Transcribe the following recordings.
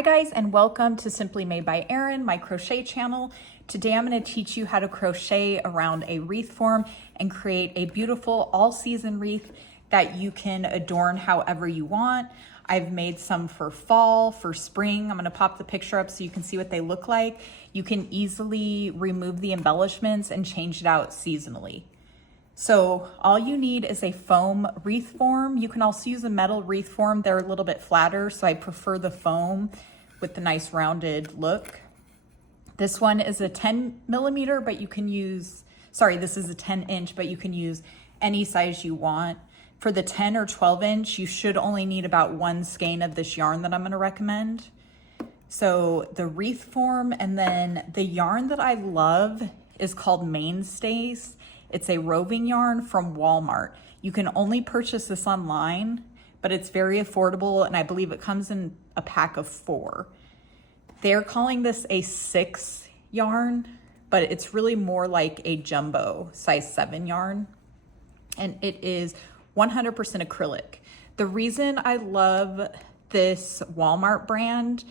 Hi guys, and welcome to Simply Made by Erin, my crochet channel. Today I'm going to teach you how to crochet around a wreath form and create a beautiful all-season wreath that you can adorn however you want. I've made some for fall, for spring. I'm going to pop the picture up so you can see what they look like. You can easily remove the embellishments and change it out seasonally. So all you need is a foam wreath form. You can also use a metal wreath form. They're a little bit flatter, so I prefer the foam with the nice rounded look. This one is a 10 millimeter, but you can use, this is a 10 inch, but you can use any size you want. For the 10 or 12 inch, you should only need about one skein of this yarn that I'm gonna recommend. So the wreath form, and then the yarn that I love is called Mainstays. It's a roving yarn from Walmart. You can only purchase this online, but it's very affordable, and I believe it comes in a pack of 4. They're calling this a 6 yarn, but it's really more like a jumbo size 7 yarn, and it is 100% acrylic. The reason I love this Walmart brand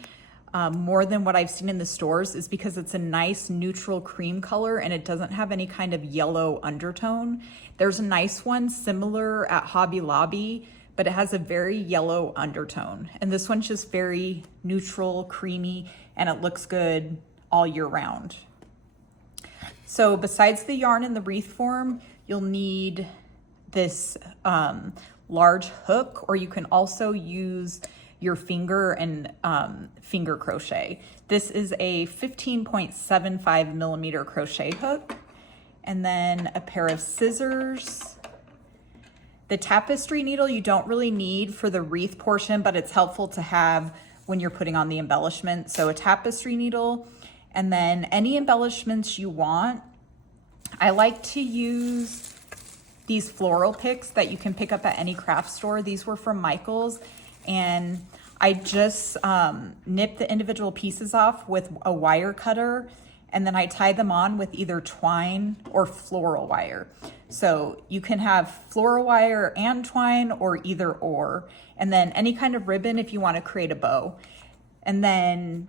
more than what I've seen in the stores is because it's a nice neutral cream color and it doesn't have any kind of yellow undertone. There's a nice one similar at Hobby Lobby, but it has a very yellow undertone. And this one's just very neutral, creamy, and it looks good all year round. So besides the yarn in the wreath form, you'll need this large hook, or you can also use your finger and finger crochet. This is a 15.75 millimeter crochet hook, and then a pair of scissors. The tapestry needle you don't really need for the wreath portion, but it's helpful to have when you're putting on the embellishment. So a tapestry needle, and then any embellishments you want. I like to use these floral picks that you can pick up at any craft store. These were from Michael's, and I just nipped the individual pieces off with a wire cutter, and then I tied them on with either twine or floral wire. So you can have floral wire and twine, or either or, and then any kind of ribbon if you want to create a bow. And then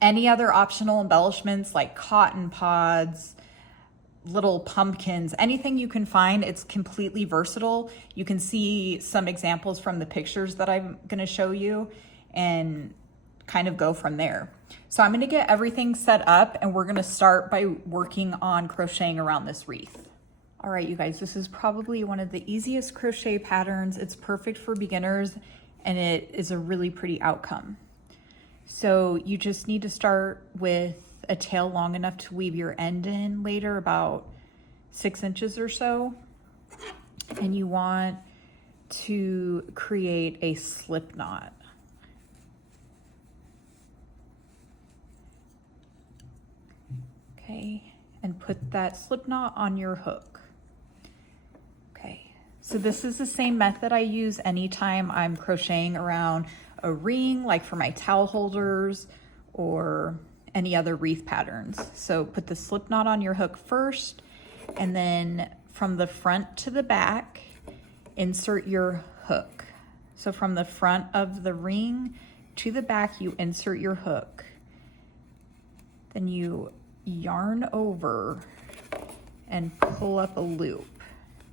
any other optional embellishments like cotton pods, little pumpkins, anything you can find. It's completely versatile. You can see some examples from the pictures that I'm going to show you and kind of go from there. So I'm going to get everything set up, and we're going to start by working on crocheting around this wreath. All right, you guys, this is probably one of the easiest crochet patterns. It's perfect for beginners, and it is a really pretty outcome. So you just need to start with a tail long enough to weave your end in later, about 6 inches or so. And you want to create a slip knot. Okay, and put that slip knot on your hook. Okay, so this is the same method I use anytime I'm crocheting around a ring, like for my towel holders or any other wreath patterns. So put the slip knot on your hook first, and then from the front to the back, insert your hook. So from the front of the ring to the back, you insert your hook. Then you yarn over and pull up a loop.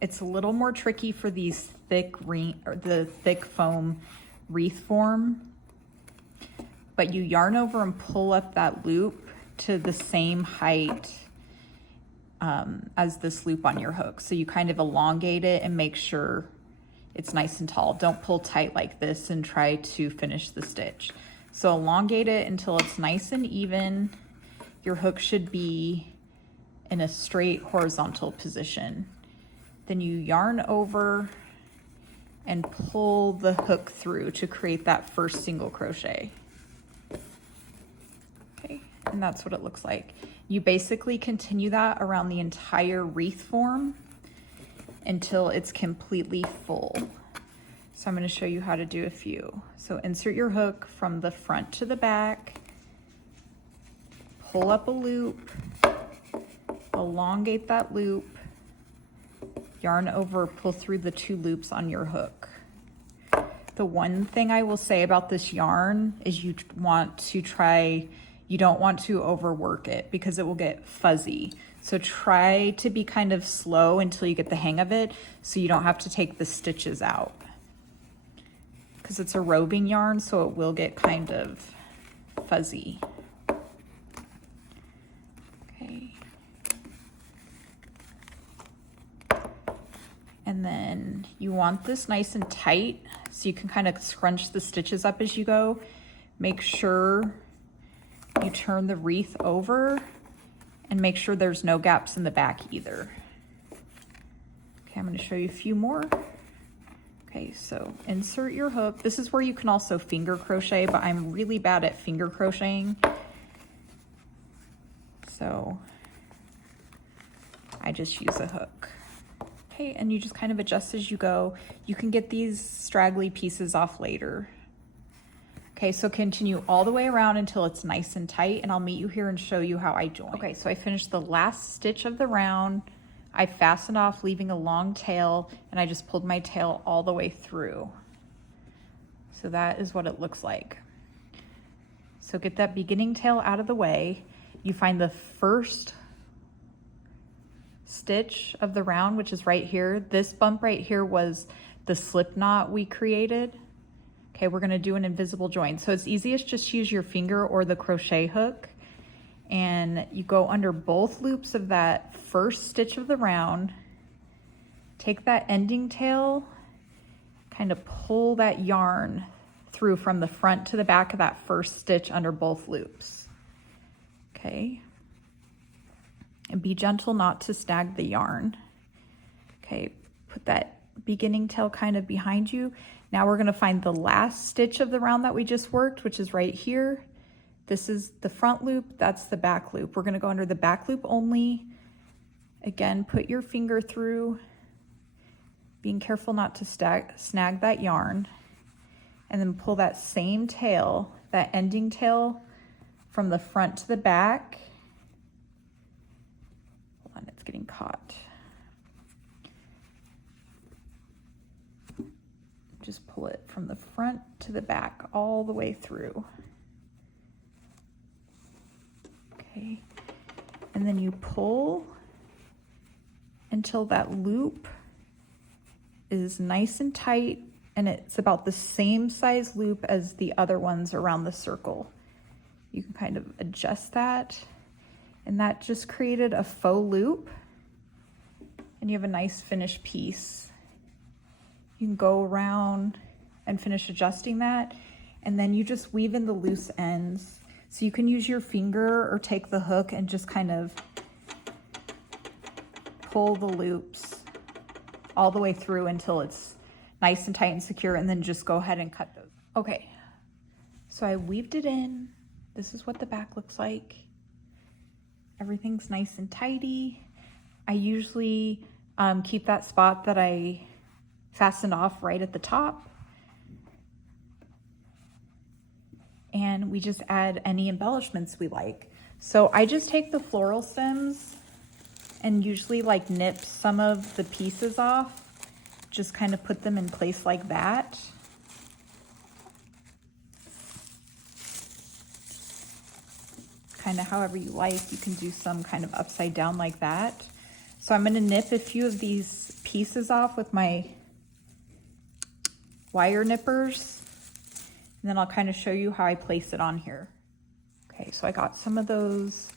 It's a little more tricky for these thick the thick foam wreath form, but you yarn over and pull up that loop to the same height as this loop on your hook. So you kind of elongate it and make sure it's nice and tall. Don't pull tight like this and try to finish the stitch. So elongate it until it's nice and even. Your hook should be in a straight horizontal position. Then you yarn over and pull the hook through to create that first single crochet. Okay, and that's what it looks like. You basically continue that around the entire wreath form until it's completely full. So I'm going to show you how to do a few. So insert your hook from the front to the back, pull up a loop, elongate that loop, yarn over, pull through the 2 loops on your hook. The one thing I will say about this yarn is you don't want to overwork it because it will get fuzzy. So try to be kind of slow until you get the hang of it so you don't have to take the stitches out. Because it's a roving yarn, so it will get kind of fuzzy. Okay. And then you want this nice and tight so you can kind of scrunch the stitches up as you go. Make sure you turn the wreath over and make sure there's no gaps in the back either. Okay, I'm going to show you a few more. Okay, so insert your hook. This is where you can also finger crochet, but I'm really bad at finger crocheting. So I just use a hook. Okay, and you just kind of adjust as you go. You can get these straggly pieces off later. Okay, so continue all the way around until it's nice and tight, and I'll meet you here and show you how I join. Okay, so I finished the last stitch of the round. I fastened off, leaving a long tail, and I just pulled my tail all the way through. So that is what it looks like. So get that beginning tail out of the way. You find the first stitch of the round, which is right here. This bump right here was the slip knot we created. Okay, we're gonna do an invisible join. So it's easiest just use your finger or the crochet hook, and you go under both loops of that first stitch of the round, take that ending tail, kind of pull that yarn through from the front to the back of that first stitch under both loops. Okay, and be gentle not to snag the yarn. Okay, put that beginning tail kind of behind you. Now we're gonna find the last stitch of the round that we just worked, which is right here. This is the front loop, that's the back loop. We're gonna go under the back loop only. Again, put your finger through, being careful not to snag that yarn, and then pull that same tail, that ending tail, from the front to the back. Hold on, it's getting caught. Just pull it from the front to the back all the way through. Okay, and then you pull until that loop is nice and tight, and it's about the same size loop as the other ones around the circle. You can kind of adjust that, and that just created a faux loop, and you have a nice finished piece. You can go around and finish adjusting that, and then you just weave in the loose ends. So you can use your finger or take the hook and just kind of pull the loops all the way through until it's nice and tight and secure, and then just go ahead and cut those. Okay, so I weaved it in. This is what the back looks like. Everything's nice and tidy. I usually keep that spot that I fastened off right at the top. And we just add any embellishments we like. So I just take the floral stems and usually like nip some of the pieces off, just kind of put them in place like that. Kind of however you like. You can do some kind of upside down like that. So I'm gonna nip a few of these pieces off with my wire nippers, and then I'll kind of show you how I place it on here. Okay, so I got some of those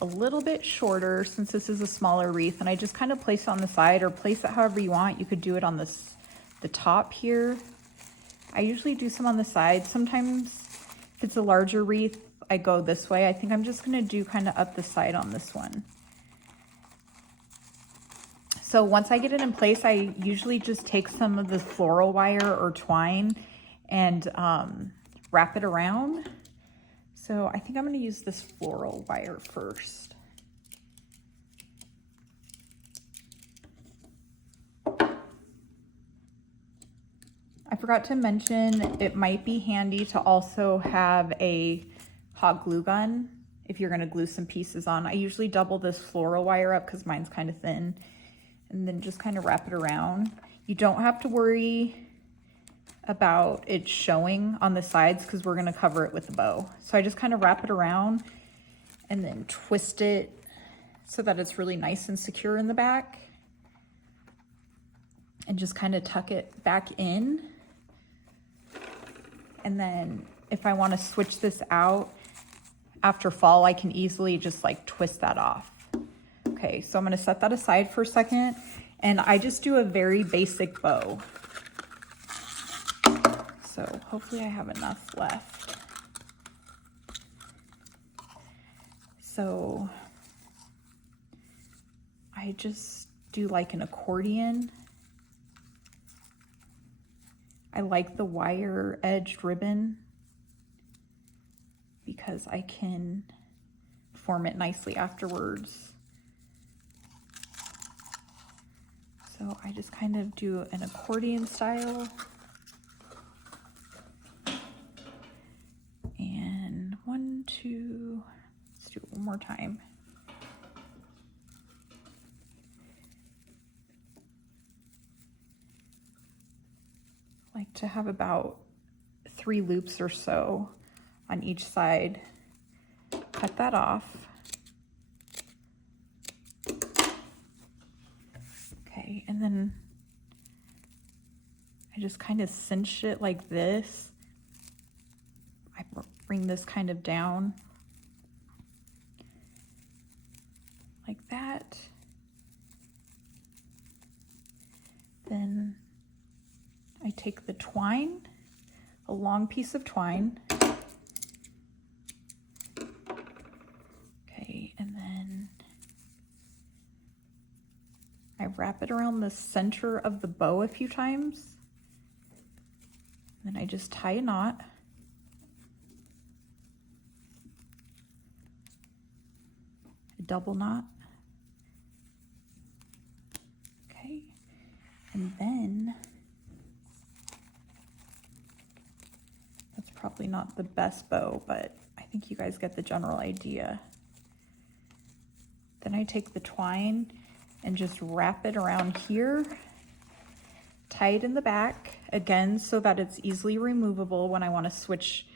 a little bit shorter since this is a smaller wreath, and I just kind of place it on the side, or place it however you want. You could do it on the top here. I usually do some on the side. Sometimes if it's a larger wreath, I go this way. I think I'm just gonna do kind of up the side on this one. So once I get it in place, I usually just take some of the floral wire or twine and wrap it around. So I think I'm gonna use this floral wire first. I forgot to mention, it might be handy to also have a hot glue gun if you're gonna glue some pieces on. I usually double this floral wire up because mine's kind of thin, and then just kind of wrap it around. You don't have to worry about it showing on the sides because we're gonna cover it with the bow. So I just kind of wrap it around and then twist it so that it's really nice and secure in the back. And just kind of tuck it back in. And then if I want to switch this out after fall, I can easily just like twist that off. Okay, so I'm going to set that aside for a second. And I just do a very basic bow. So hopefully I have enough left. So I just do like an accordion. I like the wire edged ribbon because I can form it nicely afterwards. So I just kind of do an accordion style. And 1, 2, let's do it one more time. Like to have about 3 loops or so on each side. Cut that off. Okay, and then I just kind of cinch it like this. I bring this kind of down like that. Then I take the twine, a long piece of twine. Okay, and then I wrap it around the center of the bow a few times. Then I just tie a knot. A double knot. Okay, and then probably not the best bow, but I think you guys get the general idea. Then I take the twine and just wrap it around here, tie it in the back, again, so that it's easily removable when I want to switch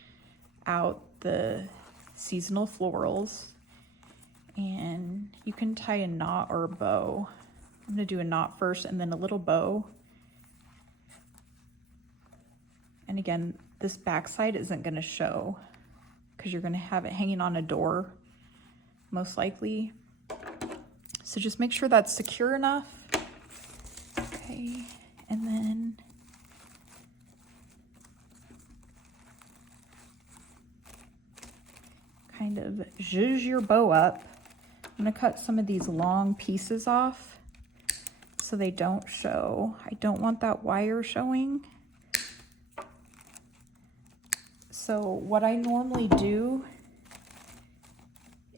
out the seasonal florals. And you can tie a knot or a bow. I'm going to do a knot first and then a little bow. And again, this backside isn't going to show because you're going to have it hanging on a door, most likely. So just make sure that's secure enough. Okay, and then kind of zhuzh your bow up. I'm going to cut some of these long pieces off so they don't show. I don't want that wire showing. So what I normally do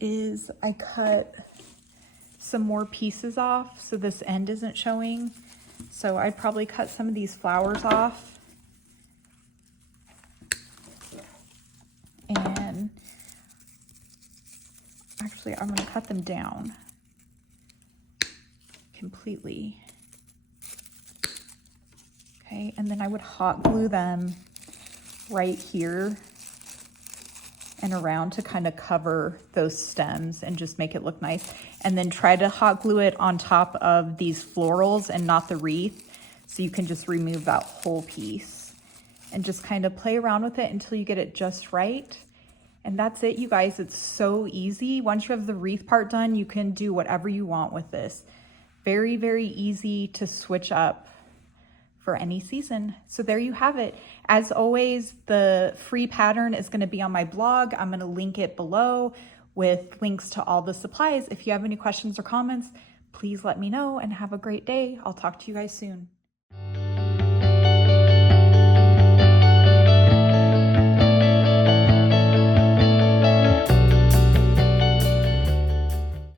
is I cut some more pieces off so this end isn't showing. So I'd probably cut some of these flowers off. And actually I'm going to cut them down completely. Okay, and then I would hot glue them right here and around to kind of cover those stems and just make it look nice. And then try to hot glue it on top of these florals and not the wreath, so you can just remove that whole piece and just kind of play around with it until you get it just right. And that's it, you guys. It's so easy. Once you have the wreath part done, you can do whatever you want with this. Very, very easy to switch up for any season. So there you have it. As always, the free pattern is going to be on my blog. I'm going to link it below with links to all the supplies. If you have any questions or comments, please let me know and have a great day. I'll talk to you guys soon.